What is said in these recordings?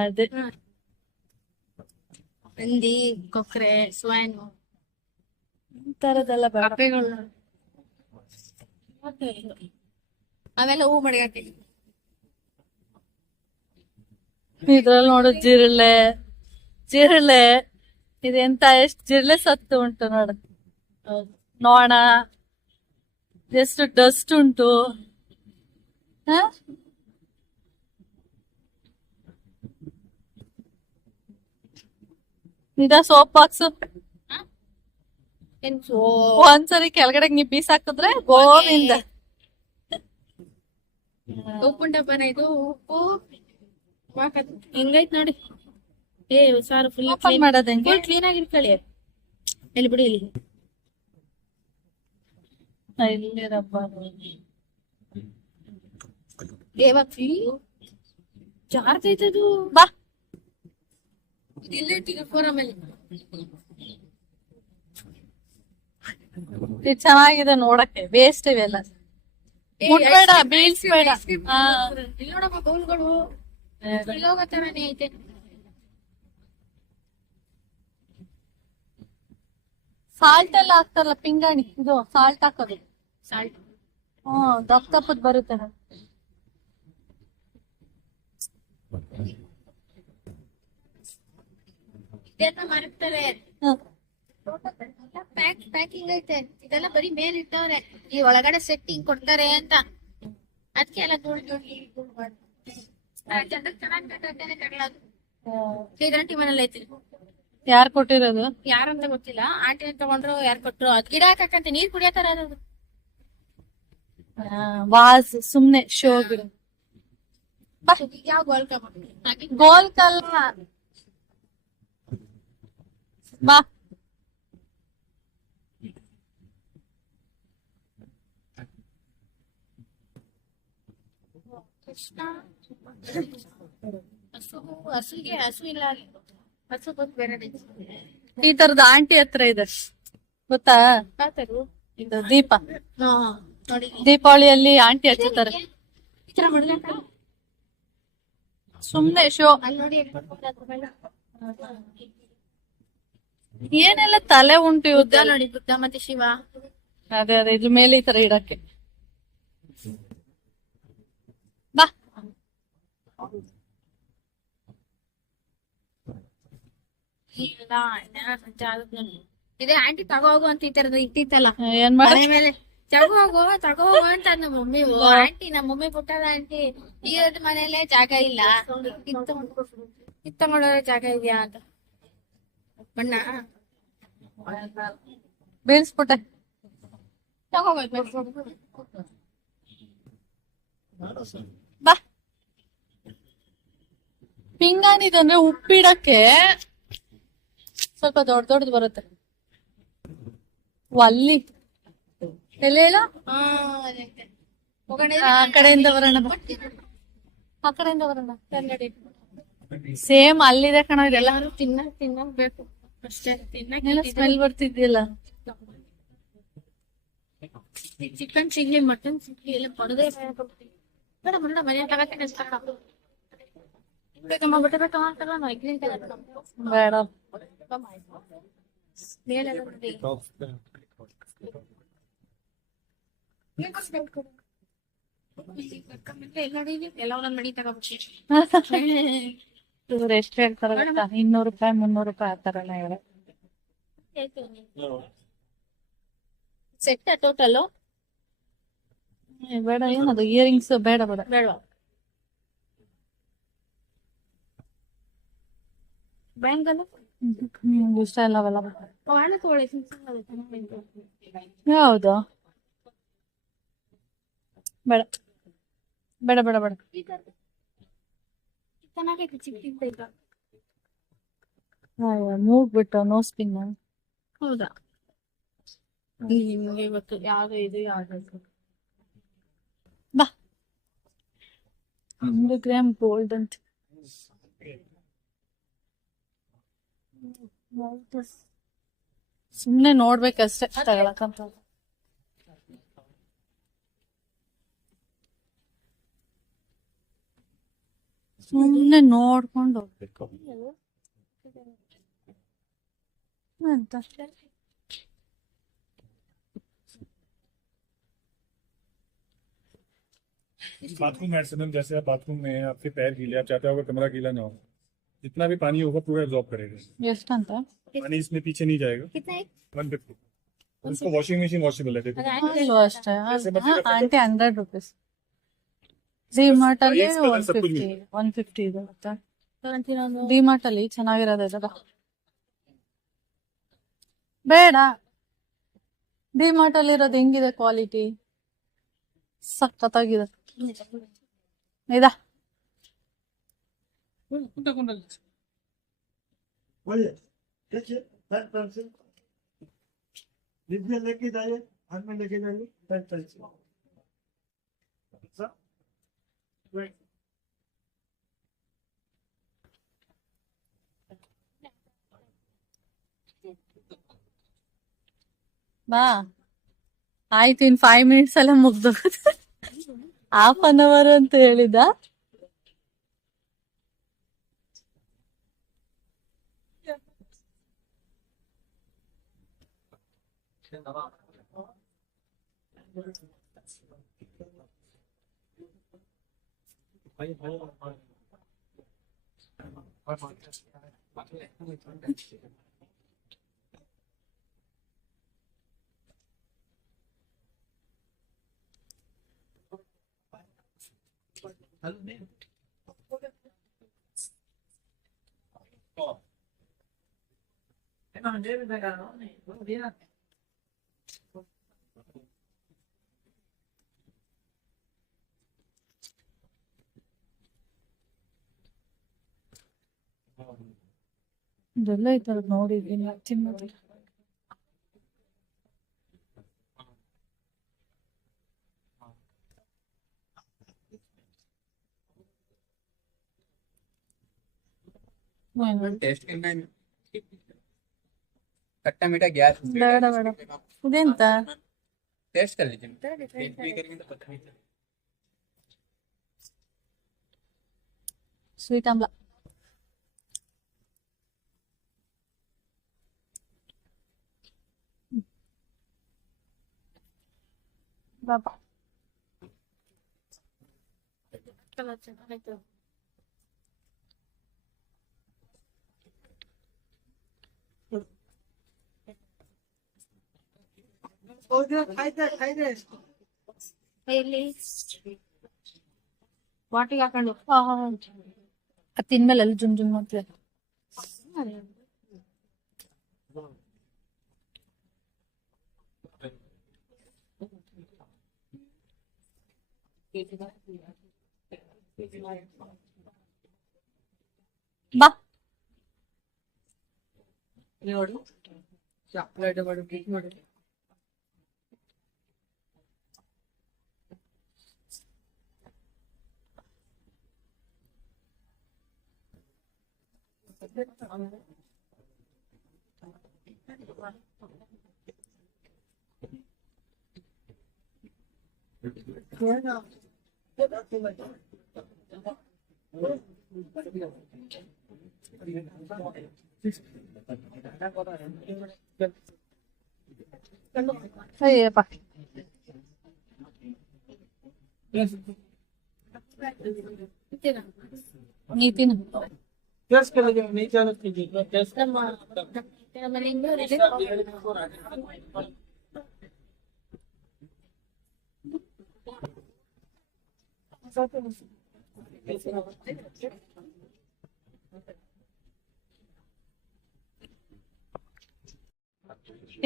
ಅದೇ ಹಂದಿ, ಕೊಕ್ರೆ, ಸ್ವಾನು ತರದೆಲ್ಲ ಬೇಡ. ಅವೆಲ್ಲ ಹೂ ಮಡಿಗಟ್ಟಿ. ಇದ್ರಲ್ಲಿ ನೋಡು ಜಿರಳೆ ಇದೆಂತ ಎಷ್ಟು ಜಿರಳೆ ಸತ್ತು ಉಂಟು ನೋಡು. ನೋಣ ಎಷ್ಟು ಡಸ್ಟ್ ಉಂಟು. ಇದ ಸೋಪ್ ಬಾಕ್ಸ್ ಒಂದ್ಸರಿ ಕೆಳಗಡೆ ನೀ ಬೀಸಾಕಿದ್ರೆ ಗೋವಿಂದ. ಉಪ್ಪುಂಟಪ್ಪನ ಇದು ಉಪ್ಪು ಹಿಂಗೈತ್ ನೋಡಿ. ಸಾರು ಫುಲ್ ಮಾಡೋದ್ ಹೆಂಗೆ? ಕ್ಲೀನ್ ಆಗಿರ್ಕೊಳ್ಳಿ. ಎಲ್ಲಿ ಬಿಡಿ ಇಲ್ಲಿ ಇಲ್ಲಿ ರಬ್ಬರ್ ಜಾರ್ತೈತದು. ಬಾ ಇಲ್ಲೇ ಇಟ್ಟಿದ್ದು ಫೋರಮ್ ಅಲ್ಲಿ. ಇದು ಚೆನ್ನಾಗಿದೆ ನೋಡಕ್ಕೆ. ವೇಸ್ಟ್ ಇವೆಲ್ಲ ಮುಟ್ಬೇಡ, ಬೀಳ್ಸ್ಬೇಡ. ಇಲ್ಲಿ ನೋಡಪ್ಪ ಬೌಲ್ಗಳು ಹೋಗೋ ತರಾನೇ ಐತೆ. ಸಾಲ್ಟ್ ಎಲ್ಲ ಹಾಕ್ತಾರಲ್ಲ ಪಿಂಗಾಣಿ, ಇದು ಸಾಲ್ಟ್ ಹಾಕೋದು. ಸಾಲ್ಟ್ ದಪ್ಪ ದಪ್ಪದ್ ಬರುತ್ತೆ. ಇದೆಲ್ಲ ಮಾರ್ತಾರೆ. ಪ್ಯಾಕಿಂಗ್ ಐತೆ. ಇದೆಲ್ಲ ಬರೀ ಮೇಲ್ ಇಟ್ಟವ್ರೆ, ಈ ಒಳಗಡೆ ಸೆಟ್ಟಿಂಗ್ ಕೊಡ್ತಾರೆ ಅಂತ. ಅದಕ್ಕೆ ಎಲ್ಲ ನೋಡಿ ಶ್ರೀಗಂಟಿ ಮನೇಲಿ ಐತಿ. ಯಾರು ಕೊಟ್ಟಿರೋದು? ಯಾರಂತ ಗೊತ್ತಿಲ್ಲ. ಆಂಟಿ ತಗೊಂಡ್ರು, ಯಾರು ಕೊಟ್ರು. ಅದ್ ಗಿಡ ಹಾಕಂತ ನೀರ್ ಕುಡಿಯತಾರ ಅದು. ವಾಸ್ ಸುಮ್ನೆ ಶೋ ಗಿಡ. ಯಾವ ಗೋಲ್ ಕಲ್ ಬಾ. ಹಸುಗೆ ಹಸು ಇಲ್ಲ, ಹಸು ಬಂದು ಬೇರೆ. ಈ ತರದ ಆಂಟಿ ಹತ್ರ ಇದೆ ಗೊತ್ತಾ? ಇದು ದೀಪ, ನೋಡಿ ದೀಪಾವಳಿಯಲ್ಲಿ ಆಂಟಿ ಹಚ್ಚುತ್ತಾರೆ. ಈ ತರ ಮಡ್ಗಂಟ ಸುಮ್ನೆ ಶೋ. ಅಲ್ಲಿ ನೋಡಿ ಏನೆಲ್ಲ ತಲೆ ಉಂಟು ಬುದ್ಧ ಇವ್ದ. ನೋಡಿ, ಬುದ್ಧ ಮತ್ತೆ ಶಿವ. ಅದೇ ಇದ್ರ ಮೇಲೆ ಈ ತರ ಇಡಕ್ಕೆ. ಬಾ ಇದೇ ಆಂಟಿ ತಗೋಗು ಅಂತ ಈ ತರದ ಇಟ್ಟಿತ್ತಲ್ಲ ಏನ್ ಮಾಡ ಮೇಲೆ. ತಗೋಗು ಅಂತ ನಮ್ಮ ಮಮ್ಮಿ. ಆಂಟಿ ನಮ್ಮ ಮಮ್ಮಿ ಕೊಟ್ಟದ ಆಂಟಿ. ಇರೋದ್ ಮನೇಲೆ ಜಾಗ ಇಲ್ಲ, ಇತ್ತೊಂಡೋದ್ರೆ ಜಾಗ ಇದೆಯಾ ಅಂತ. ಬಣ್ಣ ಬೀಳ್ಸ್ಬಿಟ್ಟೆ. ಬಾ. ಪಿಂಗಾಣಿದಂದ್ರೆ ಉಪ್ಪಿಡಕ್ಕೆ ಸ್ವಲ್ಪ ದೊಡ್ಡ ದೊಡ್ಡದು ಬರುತ್ತೆ. ಒಲ್ಲಿ ಎಲ್ಲೇಳ ಆ ಕಡೆಯಿಂದ ಬರೋಣ ಬಾ. ಆ ಕಡೆಯಿಂದ ಬರೋಣ. ಸೇಮ್ ಅಲ್ಲಿದೆ ಕಣೋ ಇದೆಲ್ಲ. ತಿನ್ನಬೇಕು ಅಷ್ಟೇ. ಸ್ಮೆಲ್ ಬರ್ತಿದ್ದಿಲ್ಲ. ಚಿಕನ್ ಚಿಲ್ಲಿ, ಮಟನ್ ಚಿಲ್ಲಿ ಎಲ್ಲ ಪಡೆದೇ ಬೇಡ ಬೇಡ ಮನೆ ತಗತ್ತೇನೆ. ಬೇಕಮ್ಮ ಬಿಟ್ಟಬೇಕಮ್ಮ ತಗೊಂಡು ಬೇಡ. ಎಲ್ಲ ಒಂದೊಂದ್ ಮಣಿ ತಗೋಬಿಟ್ಟು ಇವ್ರು ಎಷ್ಟು ಹೇಳ್ತಾರ ಗೊತ್ತಾ? 200 ರೂಪಾಯಿ 300 ರೂಪಾಯಿ ಆತರ ಹೇಳ. ಸೆಟ್ ಟೋಟಲ್ ಬೇಡ. ಏನದು ಇಯರಿಂಗ್ಸ್? ಬೇಡ ಬೇಡ ಬೇಡವಾ? ಬ್ಯಾಂಗಲ್ ಇಷ್ಟ ಇಲ್ಲ ಅವೆಲ್ಲ. ಬಾಳೆ ತಗೊಳ್ಳಿ. ಯಾವುದು? ಬೇಡ ಬೇಡ ಬೇಡ ಬೇಡ. ಚೆನ್ನಾಗೈತಿ ಚಿಕ್ಕ. ಮೂಗ್ಬಿಟ್ಟು ನೋಸ್ ಪಿನ್. ಹೌದಾ? ನಿಮ್ಗೆ ಇವತ್ತು ಯಾವ್ದು ಇದು ಯಾವ್ದು? ಬಾ. 1 ಗ್ರಾಮ್ ಗೋಲ್ಡ್ ಅಂತ. ಸುಮ್ನೆ ನೋಡ್ಬೇಕಷ್ಟೇ, ತಗೊಳಕಂತ. ಸುಮ್ನೆ ನೋಡ್ಕೊಂಡು ಹೋಗ್ಬೇಕು ಅಂತ. बाथरूम मैक्सिमम जैसे आप बाथरूम में हैं, आपके पैर गीले, आप चाहते हो आपका कमरा गीला ना हो, जितना भी पानी होगा पूरा एब्जॉर्ब करेगा। ಎಷ್ಟಂತ? पानी इसमें पीछे नहीं जाएगा। कितना है? 150। और उसको वॉशिंग मशीन वॉशेबल है, देखो। ಅಲ್ಲೂ ಅಷ್ಟೇ ಆಂಟಿ 100 rupees. ಡಿಮಾರ್ಟ್ ಅಲ್ಲಿ Yes, colour सब कुछ 150 ಇದೆ ಗೊತ್ತಾ. ಡಿಮಾರ್ಟ್ ಅಲ್ಲಿ ಚೆನ್ನಾಗಿರೋದು ಇದಲ್ಲ. ಬೇಡ, ಡಿಮಾರ್ಟ್ ಅಲ್ಲಿ ಇರೋದು ಹೆಂಗಿದೆ ಕ್ವಾಲಿಟಿ, ಸಖತ್ತಾಗಿದೆ. ಇದಾ Oye, देखिए, पैर पैर से में लेके जाइए, हाथ में लेके जाइए, पैर पैर से सब राइट। ಬಾ ಆಯ್ತು, ಇನ್ 5 minutes ಅಲ್ಲೇ ಮುಗ್ದೋಗುತ್ತೆ. 1/2 hour ಅಂತ ಹೇಳಿದ. ಇದೆಲ್ಲ ಈ ತರ ನೋಡಿದೀನಿ ತಿನ್ನೋದು. टेस्ट करना है खट्टा मीठा गैस ಬೇಡ ಬೇಡ, ಇದೆಂತ टेस्ट कर लीजिए टेस्ट भी करेंगे तो पता नहीं चलेगा ಸ್ವೀಟ್ ಆಮ್ಲ. ಬಾಬಾ ಬಾಟಿಗೆ ಹಾಕೊಂಡು ಅದು ತಿನ್ಮೇಲೆ ಅಲ್ಲಿ ಜುಮ್ ಜುಮ್ ಮಾಡ್ತಿದೆ. ಬಾ ಚಾಕ್ಲೇಟ್ ಮಾಡು ಕೇಕ್ ಮಾಡು ಅಯ್ಯಪ್ಪ ನೀ ತಿನ್ನು. टेस्ट कर लीजिए, नहीं जाना कीजिए, टेस्ट ನಮ್ಮ ಮನೆಯಿಂದ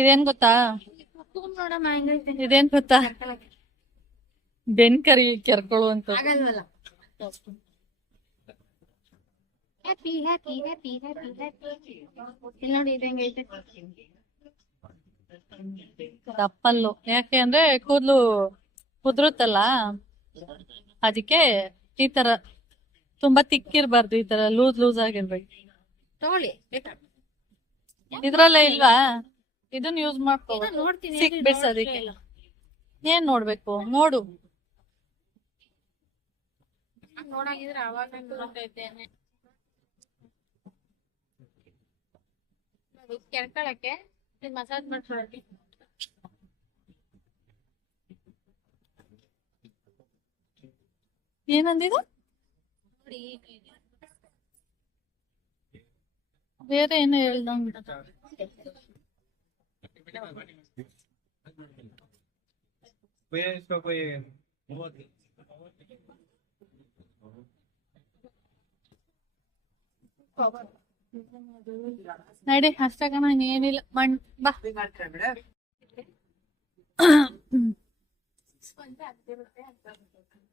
ಇದೇನ್ ಗೊತ್ತಾ, ನೋಡಮ್ಮ ಹೆಂಗೈತೆ. ಇದೇನ್ ಗೊತ್ತಾ, ಬೆನ್ ಕರಿ ಕೆರ್ಕೊಳ್ಳು ಅಂತ. ಆಗಲ್ವಲ್ಲ. Happy happy happy happy happy. ಇಲ್ಲಿ ನೋಡಿ ಇದು ಹೆಂಗೈತೆ. ದಪ್ಪಲ್ಲು, ಯಾಕೆ ಅಂದ್ರೆ ಕೂದ್ಲು ಕುದ್ರುತ್ತಲ್ಲ, ಅದಕ್ಕೆ ಈ ತರ ತುಂಬಾ ತಿಕ್ಕಿರ್ಬಾರ್ದು, ಈ ತರ ಲೂಸ್ ಲೂಸ್ ಆಗಿರ್ಬೇಕು. ತಗೊಳ್ಳಿ ಬೇಕಾ? ಇದ್ರಲ್ಲೇ ಇಲ್ವಾ, ಇದನ್ನ ಯೂಸ್ ಮಾಡ್ಕೋ. ಇದನ್ನ ನೋಡ್ತೀನಿ, ಸಿಕ್ ಬಿಡ್ಸ್ ಅದಕ್ಕೆ. ಏನ್ ನೋಡ್ಬೇಕು ನೋಡು. ನೋಡಾಗಿದ್ರೆ ಅವಾಗ ನೋಡ್ತೈತೇನೆ ಕೆರ್ಕೊಳಕ್ಕೆ ಮಸಾಜ್ ಮಾಡ್ಕೊಳಕ್ಕೆ ಏನಂದಿದು ನೋಡಿ ಬೇರೆ ಏನೋ ಹೇಳ್ದಂಗ್ इसका कोई ನಡಿ ಅಷ್ಟಕಣ ಏನಿಲ್ಲ ಬಾ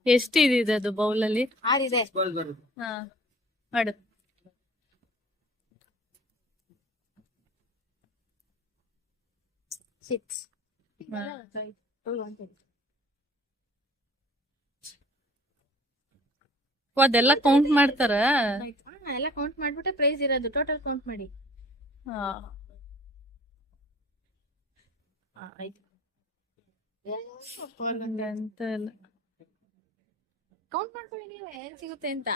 ಎಷ್ಟಿದೆ ಅದು ಬೌಲಲ್ಲಿ? ಆರಿದೆ ಹಾ ಮಾಡು. 6 ಅದೆಲ್ಲ ಕೌಂಟ್ ಮಾಡ್ತಾರ? ಎಲ್ಲ ಕೌಂಟ್ ಮಾಡ್ಬಿಟ್ಟು ಪ್ರೈಸ್ ಇರೋದು ಟೋಟಲ್ ಕೌಂಟ್ ಮಾಡಿ. ಅಂತ ಇಲ್ಲ. ಕೌಂಟ್ ಮಾಡ್ಕೊಳ್ಳಿ ನೀವು ಏನ್ ಸಿಗುತ್ತೆ ಅಂತ.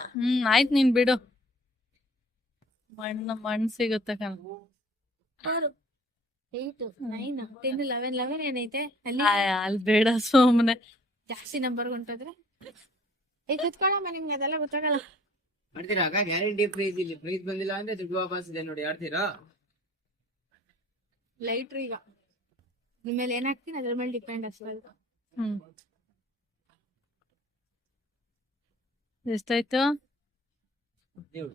ಆಯ್ತು ನೀನ್ ಬಿಡು. ಮಣ್ಣು ಸಿಗುತ್ತೆ ಕಣ. 6 8 9 10 11 11 ಏನೈತೆ ಅಲ್ಲಿ? ಅಲ್ಲಿ ಬೇಡ ಸುಮ್ಮನೆ. ಜಾಸ್ತಿ ನಂಬರ್ ಹೊಂಟೋದ್ರೆ ಕುತ್ಕೊಳ್ಳಮ್ಮ, ನಿಮ್ಗೆ ಅದೆಲ್ಲ ಗೊತ್ತಾಗಲ್ಲ. ಮಾಡ್ತೀರಾ ಅಕ್ಕ? ಗ್ಯಾರಂಟಿ ಪ್ರೈಸ್ ಇಲ್ಲಿ. ಪ್ರೈಸ್ ಬಂದಿಲ್ಲ ಅಂದ್ರೆ ದುಡ್ಡು ವಾಪಸ್ ಇದೆ ನೋಡಿ. ಆಡ್ತೀರಾ? ಲೈಟ್ರು ಈಗ ನಿಮ್ಮ ಮೇಲೆ ಏನ್ ಹಾಕ್ತೀನಿ ಅದ್ರ ಮೇಲೆ ಡಿಪೆಂಡ್ ಅಷ್ಟೇ. ಎಷ್ಟಾಯ್ತು? ನೀವು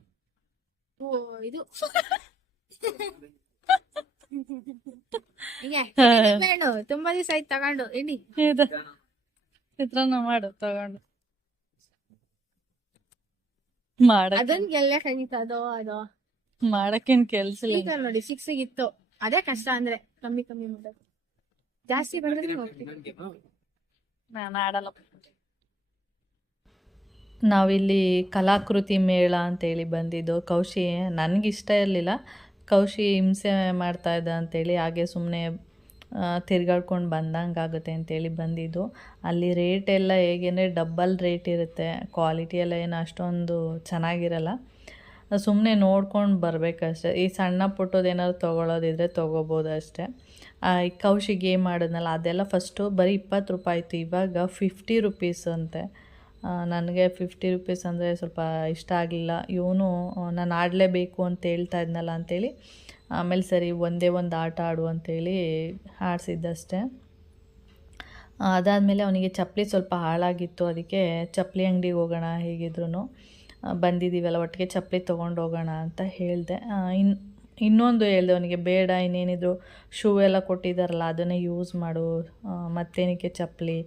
ಓ ಇದು ಹೀಗೆ ಬೇಡ, ತುಂಬಾ ದಿವಸ ಆಯ್ತು ತಗೊಂಡು ಎಣ್ಣಿ. ಚಿತ್ರಾನ್ನ ಮಾಡು ತಗೊಂಡು. ಅದನ್ ಗೆಲ್ಲ ಖಂಡಿತ ಅದು ಮಾಡಕ್ಕೇನ್ ಕೆಲ್ಸ ಇಲ್ಲ. ಈಗ ನೋಡಿ 6 ಇತ್ತು, ಅದೇ ಕಷ್ಟ ಅಂದ್ರೆ ಕಮ್ಮಿ ಮಾಡೋದು. ಜಾಸ್ತಿ ಬಂದ್ರೆ ನಾನು ಆಡಲ್ಲ. ನಾವಿಲ್ಲಿ ಕಲಾಕೃತಿ ಮೇಳ ಅಂತೇಳಿ ಬಂದಿದ್ದು. ಕೌಶಿ ನನಗಿಷ್ಟ ಇರಲಿಲ್ಲ, ಕೌಶಿ ಹಿಂಸೆ ಮಾಡ್ತಾ ಇದ್ದ ಅಂತೇಳಿ ಹಾಗೆ ಸುಮ್ಮನೆ ತಿರ್ಗಾಡ್ಕೊಂಡು ಬಂದಂಗೆ ಆಗುತ್ತೆ ಅಂತೇಳಿ ಬಂದಿದ್ದು. ಅಲ್ಲಿ ರೇಟ್ ಎಲ್ಲ ಹೇಗೆಂದರೆ ಡಬ್ಬಲ್ ರೇಟ್ ಇರುತ್ತೆ. ಕ್ವಾಲಿಟಿ ಎಲ್ಲ ಏನು ಅಷ್ಟೊಂದು ಚೆನ್ನಾಗಿರಲ್ಲ. ಸುಮ್ಮನೆ ನೋಡ್ಕೊಂಡು ಬರಬೇಕಷ್ಟೆ. ಈ ಸಣ್ಣ ಪುಟ್ಟದ್ದು ಏನಾದ್ರು ತೊಗೊಳೋದಿದ್ರೆ ತೊಗೋಬೋದು ಅಷ್ಟೇ. ಈ ಕೌಶಿ ಗೇಮ್ ಆಡೋದ್ನಲ್ಲ ಅದೆಲ್ಲ ಫಸ್ಟು ಬರೀ 20 ರೂಪಾಯಿ ಇತ್ತು, ಇವಾಗ 50 ರುಪೀಸ್ ಅಂತೆ. ನನಗೆ 50 ರುಪೀಸ್ ಅಂದರೆ ಸ್ವಲ್ಪ ಇಷ್ಟ ಆಗಲಿಲ್ಲ. ಇವನು ನಾನು ಆಡಲೇಬೇಕು ಅಂತ ಹೇಳ್ತಾ ಇದ್ನಲ್ಲ ಅಂಥೇಳಿ ಆಮೇಲೆ ಸರಿ ಒಂದೇ ಒಂದು ಆಟ ಆಡು ಅಂಥೇಳಿ ಆಡಿಸಿದ್ದಷ್ಟೇ. ಅದಾದಮೇಲೆ ಅವನಿಗೆ ಚಪ್ಪಲಿ ಸ್ವಲ್ಪ ಹಾಳಾಗಿತ್ತು, ಅದಕ್ಕೆ ಚಪ್ಪಲಿ ಅಂಗಡಿಗೆ ಹೋಗೋಣ ಹೇಗಿದ್ರು ಬಂದಿದ್ದೀವಲ್ಲ ಒಟ್ಟಿಗೆ ಚಪ್ಪಲಿ ತೊಗೊಂಡು ಹೋಗೋಣ ಅಂತ ಹೇಳಿದೆ. ಇನ್ನೊಂದು ಹೇಳಿದೆ ಅವನಿಗೆ, ಬೇಡ ಇನ್ನೇನಿದ್ರು ಶೂ ಎಲ್ಲ ಕೊಟ್ಟಿದ್ದಾರಲ್ಲ ಅದನ್ನೇ ಯೂಸ್ ಮಾಡು, ಮತ್ತೇನಕ್ಕೆ ಚಪ್ಪಲಿ,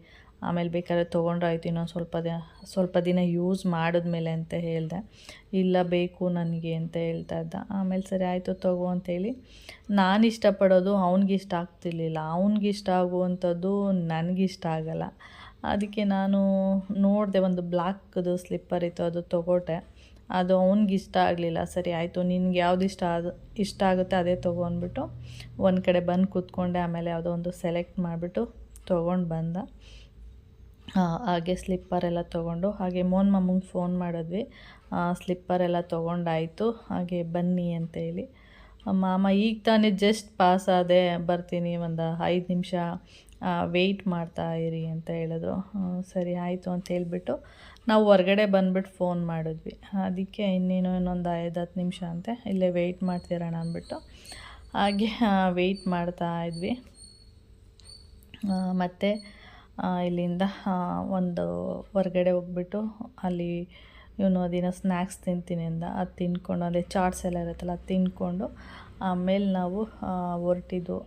ಆಮೇಲೆ ಬೇಕಾದ್ರೆ ತೊಗೊಂಡ್ರಾಯ್ತು ಇನ್ನೊಂದು ಸ್ವಲ್ಪ ದಿನ ಯೂಸ್ ಮಾಡಿದ್ಮೇಲೆ ಅಂತ ಹೇಳಿದೆ. ಇಲ್ಲ ಬೇಕು ನನಗೆ ಅಂತ ಹೇಳ್ತಾ ಇದ್ದ. ಆಮೇಲೆ ಸರಿ ಆಯಿತು ತಗೋ ಅಂತೇಳಿ ನಾನು ಇಷ್ಟಪಡೋದು ಅವ್ನಿಗಿಷ್ಟ ಆಗ್ತಿರ್ಲಿಲ್ಲ, ಅವ್ನಿಗಿಷ್ಟ ಆಗುವಂಥದ್ದು ನನಗಿಷ್ಟ ಆಗಲ್ಲ. ಅದಕ್ಕೆ ನಾನು ನೋಡಿದೆ, ಒಂದು ಬ್ಲ್ಯಾಕ್ದು ಸ್ಲಿಪ್ಪರ್ ಇತ್ತು ಅದು ತೊಗೊಟ್ಟೆ. ಅದು ಅವ್ನಿಗಿಷ್ಟ ಆಗಲಿಲ್ಲ. ಸರಿ ಆಯಿತು ನಿನ್ಗೆ ಯಾವ್ದು ಇಷ್ಟ ಆಗುತ್ತೆ ಅದೇ ತೊಗೊ ಅಂದ್ಬಿಟ್ಟು ಒಂದು ಕಡೆ ಬಂದು ಕೂತ್ಕೊಂಡೆ. ಆಮೇಲೆ ಯಾವುದೋ ಒಂದು ಸೆಲೆಕ್ಟ್ ಮಾಡಿಬಿಟ್ಟು ತೊಗೊಂಡು ಬಂದ. ಹಾಗೆ ಸ್ಲಿಪ್ಪರೆಲ್ಲ ತೊಗೊಂಡು ಹಾಗೆ ಮೋಹನ್ ಮಾಮಂಗೆ ಫೋನ್ ಮಾಡಿದ್ವಿ. ಸ್ಲಿಪ್ಪರೆಲ್ಲ ತೊಗೊಂಡಾಯಿತು, ಹಾಗೆ ಬನ್ನಿ ಅಂತೇಳಿ. ಮಾಮ ಈಗ ತಾನೇ ಜಸ್ಟ್ ಪಾಸ್ ಆದೆ, ಬರ್ತೀನಿ ಒಂದು 5 ನಿಮಿಷ ವೆಯ್ಟ್ ಮಾಡ್ತಾ ಇರಿ ಅಂತ ಹೇಳಿದ್ರು. ಸರಿ ಆಯಿತು ಅಂತ ಹೇಳ್ಬಿಟ್ಟು ನಾವು ಹೊರ್ಗಡೆ ಬಂದುಬಿಟ್ಟು ಫೋನ್ ಮಾಡಿದ್ವಿ. ಅದಕ್ಕೆ ಇನ್ನೊಂದು 5-10 ನಿಮಿಷ ಅಂತೆ ಇಲ್ಲೇ ವೆಯ್ಟ್ ಮಾಡ್ತಿರೋಣ ಅಂದ್ಬಿಟ್ಟು ಹಾಗೆ ವೆಯ್ಟ್ ಮಾಡ್ತಾ ಇದ್ವಿ. ಮತ್ತು ಇಲ್ಲಿಂದ ಒಂದು ಹೊರ್ಗಡೆ ಹೋಗ್ಬಿಟ್ಟು ಅಲ್ಲಿ ಇವನು ಅದೇನೋ ಸ್ನ್ಯಾಕ್ಸ್ ತಿಂತೀನಿ ಅಂದ, ಅದು ತಿಂದ್ಕೊಂಡು ಅದೇ ಚಾಟ್ಸ್ ಎಲ್ಲ ಇರುತ್ತಲ್ಲ ಅದು ತಿಂದ್ಕೊಂಡು ಆಮೇಲೆ ನಾವು ಹೊರಟಿದ್ದು.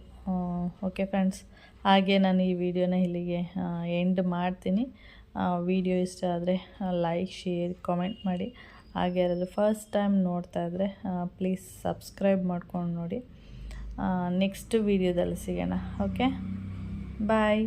ಓಕೆ ಫ್ರೆಂಡ್ಸ್, ಹಾಗೆ ನಾನು ಈ ವಿಡಿಯೋನ ಇಲ್ಲಿಗೆ ಎಂಡ್ ಮಾಡ್ತೀನಿ. ವಿಡಿಯೋ ಇಷ್ಟ ಆದರೆ ಲೈಕ್ ಶೇರ್ ಕಾಮೆಂಟ್ ಮಾಡಿ. ಹಾಗೆ ಯಾರಾದರೂ ಫಸ್ಟ್ ಟೈಮ್ ನೋಡ್ತಾ ಇದ್ದರೆ ಪ್ಲೀಸ್ ಸಬ್ಸ್ಕ್ರೈಬ್ ಮಾಡ್ಕೊಂಡು ನೋಡಿ. ನೆಕ್ಸ್ಟ್ ವಿಡಿಯೋದಲ್ಲಿ ಸಿಗೋಣ. ಓಕೆ ಬಾಯ್.